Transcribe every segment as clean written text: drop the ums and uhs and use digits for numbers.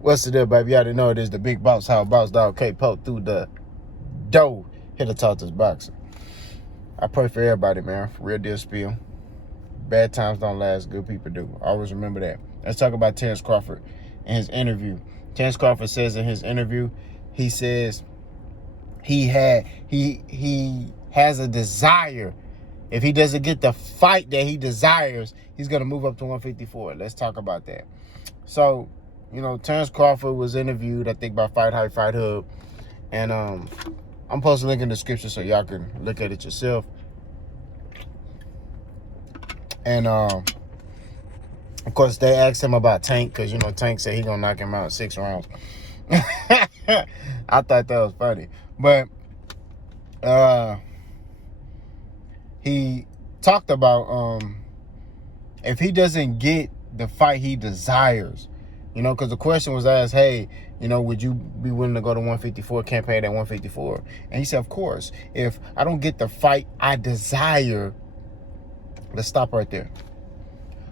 What's the deal, baby? You already know it is the big boss. How boss dog K poke through the dough. Here to talk this boxing. I pray for everybody, man. Real deal spiel. Bad times don't last. Good people do. Always remember that. Let's talk about Terence Crawford and his interview. Terence Crawford says in his interview, he says he has a desire. If he doesn't get the fight that he desires, he's going to move up to 154. Let's talk about that. So, Terence Crawford was interviewed, I think, by Fight Hype, Fight Hub. And I'm posting a link in the description so y'all can look at it yourself. And, of course, they asked him about Tank because, Tank said he going to knock him out in 6 rounds. I thought that was funny. But he talked about if he doesn't get the fight he desires, because the question was asked, hey, would you be willing to go to 154, campaign at 154? And he said, of course. If I don't get the fight I desire, let's stop right there.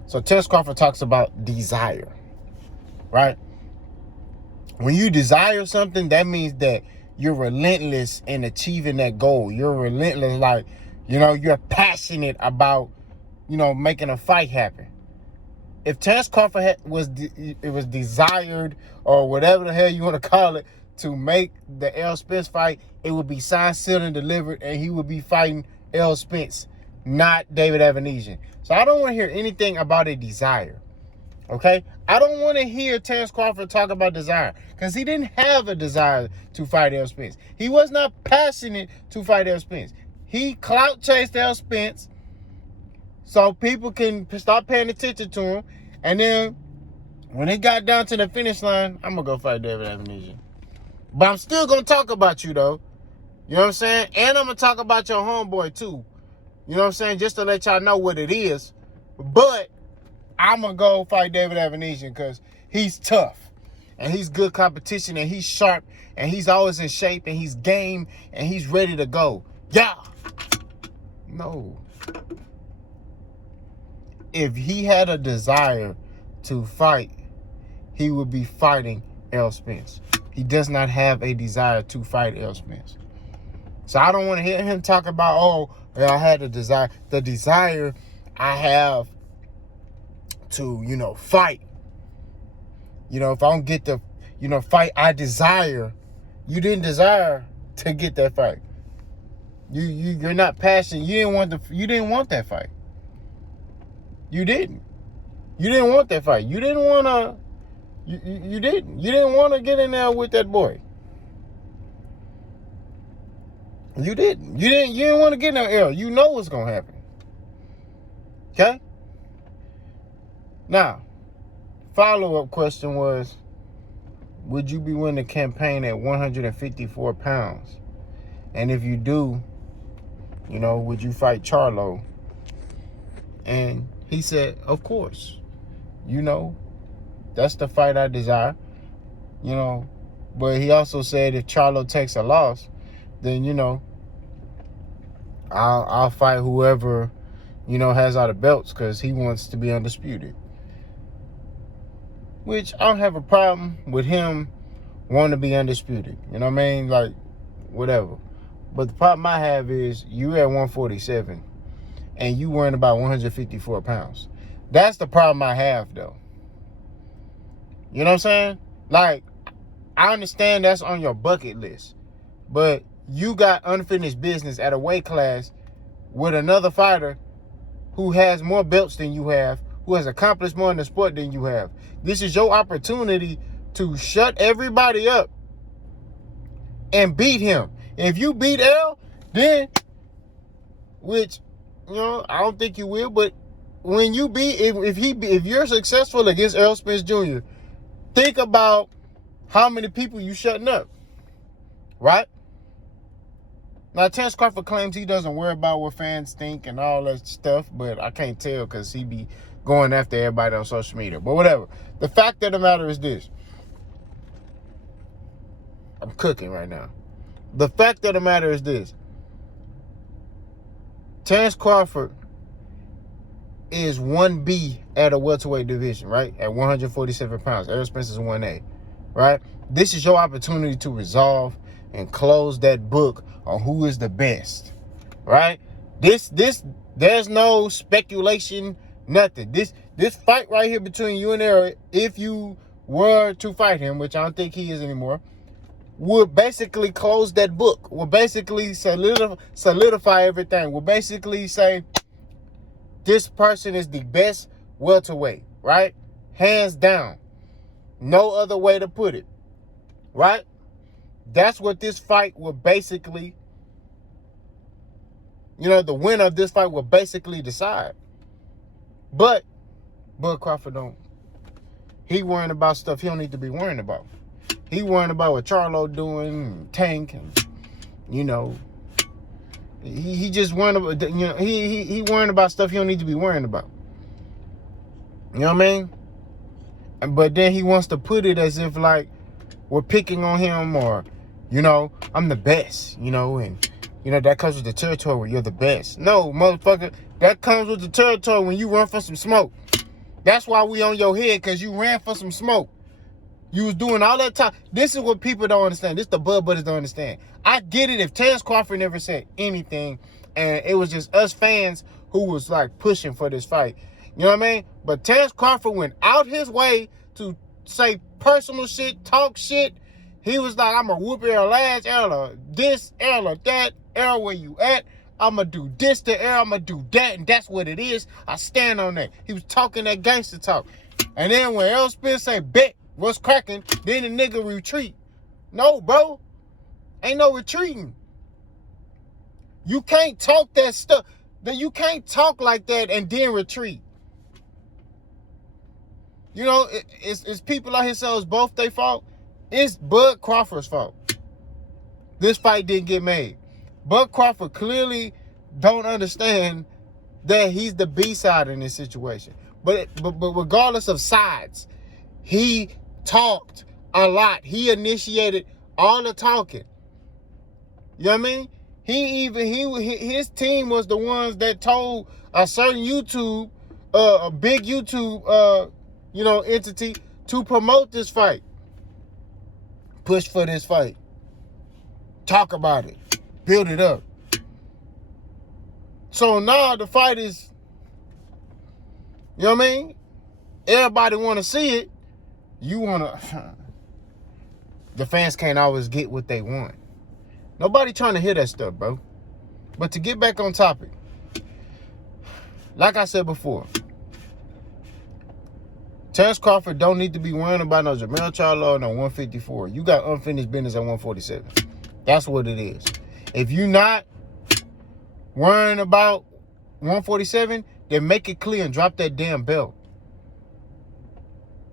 So Terence Crawford talks about desire, right? When you desire something, that means that you're relentless in achieving that goal. You're relentless, like, you're passionate about, making a fight happen. If Terence Crawford was desired, or whatever the hell you want to call it, to make the Errol Spence fight, it would be signed, sealed, and delivered, and he would be fighting Errol Spence, not David Avenesian. So I don't want to hear anything about a desire. Okay? I don't want to hear Terence Crawford talk about desire, because he didn't have a desire to fight Errol Spence. He was not passionate to fight Errol Spence. He clout chased Errol Spence so people can start paying attention to him. And then when it got down to the finish line, I'm going to go fight David Avenesian. But I'm still going to talk about you, though. You know what I'm saying? And I'm going to talk about your homeboy, too. You know what I'm saying? Just to let y'all know what it is. But I'm going to go fight David Avenesian because he's tough. And he's good competition. And he's sharp. And he's always in shape. And he's game. And he's ready to go. Yeah. No. If he had a desire to fight, he would be fighting Errol Spence. He does not have a desire to fight Errol Spence. So I don't want to hear him talk about, I had a desire. The desire I have to, fight. If I don't get the, fight I desire, you didn't desire to get that fight. You're not passionate. You didn't want that fight. You didn't. You didn't want that fight. You didn't want to. You didn't. You didn't want to get in there with that boy. You didn't. You didn't want to get in there, Errol. You know what's gonna happen. Okay. Now, follow-up question was, would you be willing to campaign at 154 pounds? And if you do, would you fight Charlo? And he said, of course. That's the fight I desire. But he also said if Charlo takes a loss, then, I'll fight whoever, has all the belts, because he wants to be undisputed. Which I don't have a problem with him wanting to be undisputed. You know what I mean? Like, whatever. But the problem I have is you at 147 and you worrying about 154 pounds. That's the problem I have, though. You know what I'm saying? Like, I understand that's on your bucket list, but you got unfinished business at a weight class with another fighter who has more belts than you have, who has accomplished more in the sport than you have. This is your opportunity to shut everybody up and beat him. If you beat Errol, then, which, I don't think you will, but when you beat, if you're successful against Errol Spence Jr., think about how many people you shutting up, right? Now, Terence Crawford claims he doesn't worry about what fans think and all that stuff, but I can't tell because he be going after everybody on social media. But whatever. The fact of the matter is this. I'm cooking right now. The fact of the matter is this. Terence Crawford is 1B at a welterweight division, right? At 147 pounds. Errol Spence is 1A. right? This is your opportunity to resolve and close that book on who is the best, right? There's no speculation, nothing. This fight right here between you and Errol, if you were to fight him, which I don't think he is anymore, would basically close that book. Will basically solidify everything. Will basically say this person is the best welterweight, right? Hands down. No other way to put it, right? That's what this fight will basically, the winner of this fight will basically decide. But Bud Crawford he worrying about stuff he don't need to be worrying about. He worrying about what Charlo doing, Tank, and he just worrying about, he worrying about stuff he don't need to be worrying about. You know what I mean? But then he wants to put it as if like we're picking on him, or I'm the best, and that comes with the territory where you're the best. No, motherfucker, that comes with the territory when you run for some smoke. That's why we on your head, because you ran for some smoke. You was doing all that time. This is what people don't understand. This the Bud Buddies don't understand. I get it if Terence Crawford never said anything and it was just us fans who was like pushing for this fight. You know what I mean? But Terence Crawford went out his way to say personal shit, talk shit. He was like, I'm going to whoop Errol ass, Errol this, Errol that, Errol where you at? I'm going to do this to Errol, I'm going to do that, and that's what it is. I stand on that. He was talking that gangster talk. And then when Errol Spence say, bet, what's cracking? Then the nigga retreat. No, bro. Ain't no retreating. You can't talk that stuff. You can't talk like that and then retreat. It's people out here saying it's both their fault. It's Bud Crawford's fault. This fight didn't get made. Bud Crawford clearly don't understand that he's the B-side in this situation. But regardless of sides, he talked a lot. He initiated all the talking. You know what I mean? His team was the ones that told a certain YouTube, a big YouTube, entity to promote this fight. Push for this fight. Talk about it. Build it up. So now the fight is, you know what I mean? Everybody want to see it. You want to... The fans can't always get what they want. Nobody trying to hear that stuff, bro. But to get back on topic, like I said before, Terence Crawford don't need to be worrying about no Jermell Charlo or no 154. You got unfinished business at 147. That's what it is. If you not worrying about 147, then make it clear and drop that damn belt.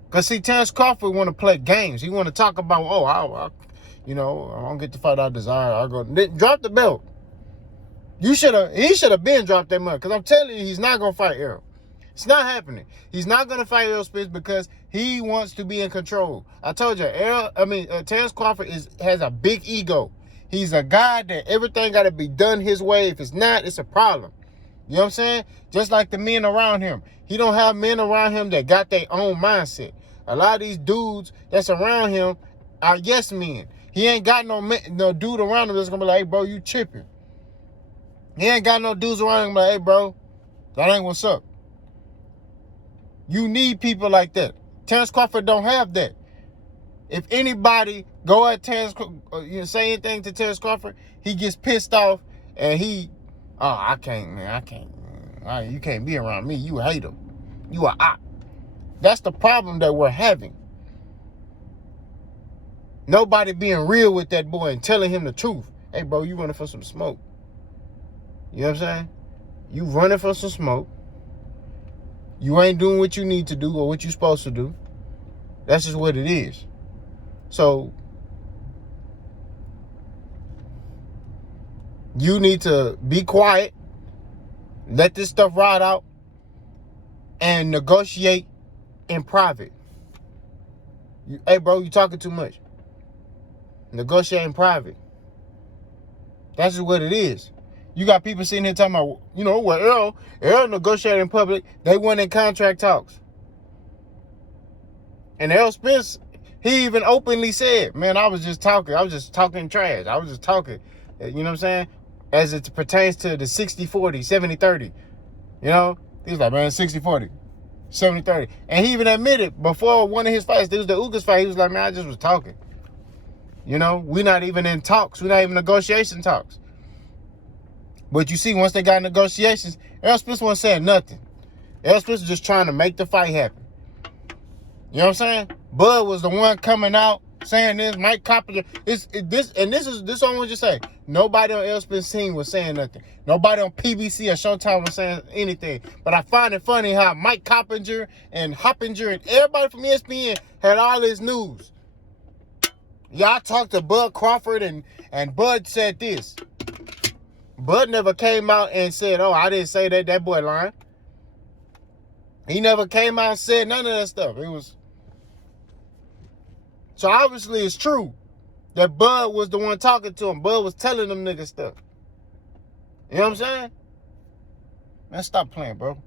Because, see, Terence Crawford want to play games. He want to talk about, I don't get the fight I desire. I'll go. Drop the belt. He should have been dropped that money. Because I'm telling you, he's not going to fight Errol. It's not happening. He's not going to fight Errol Spence because he wants to be in control. I told you, Terence Crawford has a big ego. He's a guy that everything got to be done his way. If it's not, it's a problem. You know what I'm saying? Just like the men around him. He don't have men around him that got their own mindset. A lot of these dudes that's around him are yes men. He ain't got no dude around him that's going to be like, hey, bro, you tripping. He ain't got no dudes around him like, hey, bro, that ain't what's up. You need people like that. Terence Crawford don't have that. If anybody go at Terence, say anything to Terence Crawford, he gets pissed off and I can't. You can't be around me. You hate him. You a op. That's the problem that we're having. Nobody being real with that boy and telling him the truth. Hey, bro, you running for some smoke. You know what I'm saying? You running for some smoke. You ain't doing what you need to do or what you supposed to do. That's just what it is. So, you need to be quiet, let this stuff ride out, and negotiate in private. Hey, bro, you talking too much. Negotiate in private. That's just what it is. You got people sitting here talking about, Errol negotiated in public. They went in contract talks. And Errol Spence, He even openly said, man, I was just talking. I was just talking trash. I was just talking. You know what I'm saying? As it pertains to the 60-40, 70-30. You know? He was like, man, 60-40, 70-30. And he even admitted before one of his fights, there was the Ugas fight, he was like, man, I just was talking. You know? We're not even in talks. We're not even negotiation talks. But you see, once they got negotiations, Errol Spence wasn't saying nothing. Errol Spence was just trying to make the fight happen. You know what I'm saying? Bud was the one coming out saying this. Mike Coppola, this I want to say. Nobody on Errol Spence's team was saying nothing. Nobody on PBC or Showtime was saying anything. But I find it funny how Mike Coppinger and Hoppinger and everybody from ESPN had all this news. Y'all talked to Bud Crawford and Bud said this. Bud never came out and said, oh, I didn't say that. That boy lying. He never came out and said none of that stuff. It was... So obviously it's true that Bud was the one talking to him. Bud was telling them niggas stuff. You know what I'm saying? Man, stop playing, bro.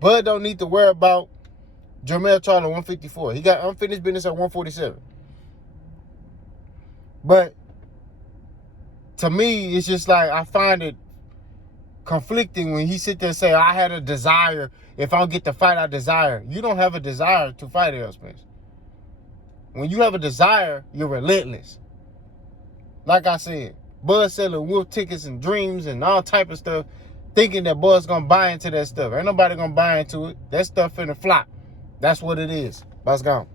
Bud don't need to worry about Jermell Charlo 154. He got unfinished business at 147. But to me, it's just like I find it conflicting when he sit there and say, I had a desire. If I don't get the fight I desire. You don't have a desire to fight Errol Spence. When you have a desire, you're relentless. Like I said, Bud selling wolf tickets and dreams and all type of stuff, thinking that Bud's gonna buy into that stuff. Ain't nobody gonna buy into it. That stuff finna flop. That's what it is. Let's go.